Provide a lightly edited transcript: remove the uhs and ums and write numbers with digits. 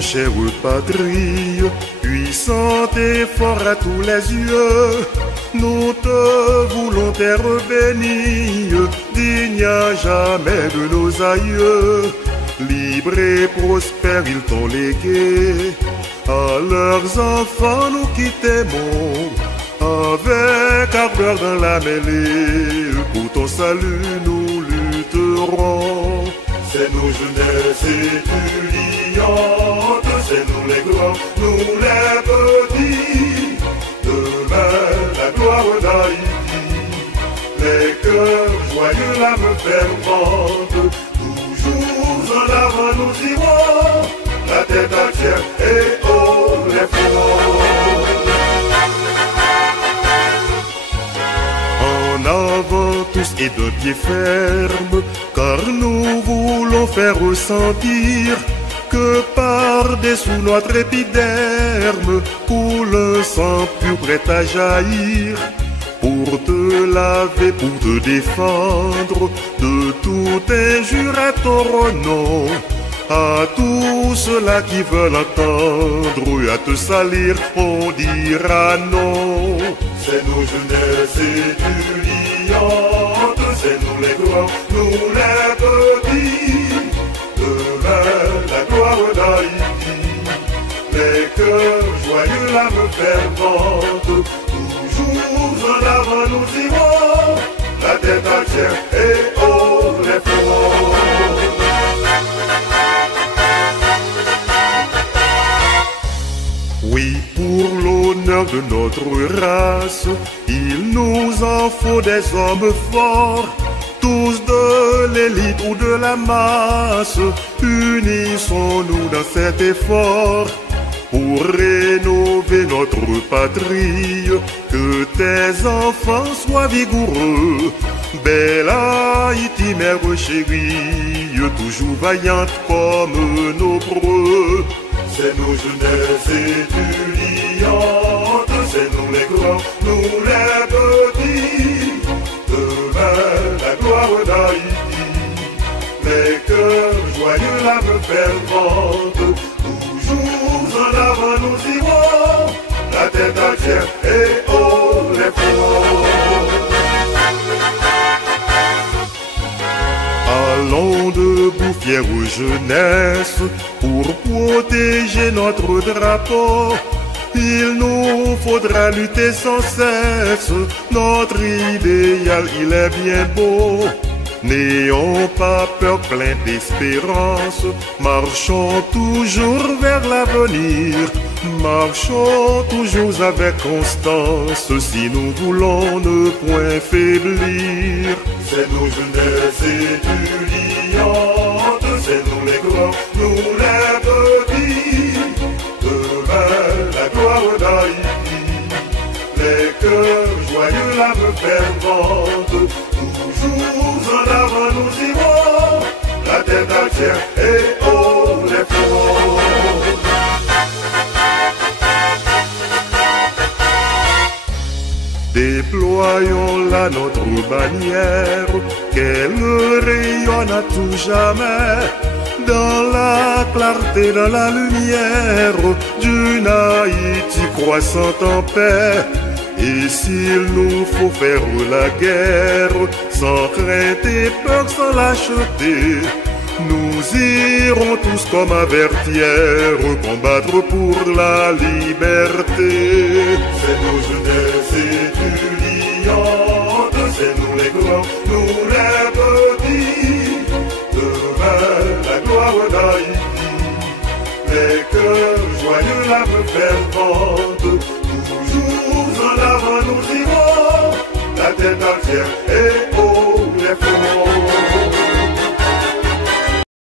chère patrie, puissante et fort à tous les yeux, nous te voulons terre bénie, digne à jamais de nos aïeux. Libre et prospère, ils t'ont légué, à leurs enfants nous qui t'aimons, avec ardeur dans la mêlée, pour ton salut nous lutterons. C'est nos jeunesses étudiantes, c'est nous les grands, nous les petits, demain la gloire d'Haïti, les cœurs joyeux, l'âme fervente, toujours en avant nous irons, la tête entière et haut les fronts. En avant tous et de pied ferme, car nous voulons faire ressentir que par-dessous notre épiderme coule un sang pur prêt à jaillir, pour te laver, pour te défendre de toute injure à ton nom. À tous ceux-là qui veulent entendre, à te salir, on dira non. C'est nos jeunesses étudiantes, c'est nous les grands, nous les petits, demain la gloire d'Haïti, les cœurs joyeux, l'âme fervente, toujours en avant nous irons, la tête entière et haut les fronts. Oui, pour l'honneur de notre race, il nous en faut des hommes forts, tous de l'élite ou de la masse. Unissons-nous dans cet effort pour rénover notre patrie, que tes enfants soient vigoureux. Belle Haïti, mère chérie, toujours vaillante comme nos preux. C'est nos jeunesses étudiantes, c'est nous les grands, nous les petits, demain la gloire d'Haïti, les cœurs joyeux, l'âme fervente, toujours en avant nous irons, la tête entière et haut les fronts. Allons debout, fière jeunesse, pour protéger notre drapeau. Il nous faudra lutter sans cesse, notre idéal il est bien beau. N'ayons pas peur, plein d'espérance, marchons toujours vers l'avenir, marchons toujours avec constance, si nous voulons ne point faiblir. C'est nos jeunesses étudiantes, c'est nous les grands, nous les petits, demain la gloire d'Haïti, les cœurs joyeux, l'âme fervente, toujours en avant nous irons, la tête entière et haut les fronts. Déployons là notre bannière, qu'elle rayonne à tout jamais, dans la clarté, dans la lumière, d'une Haïti croissante en paix. Et s'il nous faut faire la guerre, sans crainte et peur, sans lâcheté, nous irons tous comme avertières, combattre pour la liberté. C'est nos jeunesses étudiantes, c'est nous les grands, nous les petits, demain la gloire d'Haïti, les cœurs joyeux, l'âme fervente, toujours en avant nous irons, la tête entière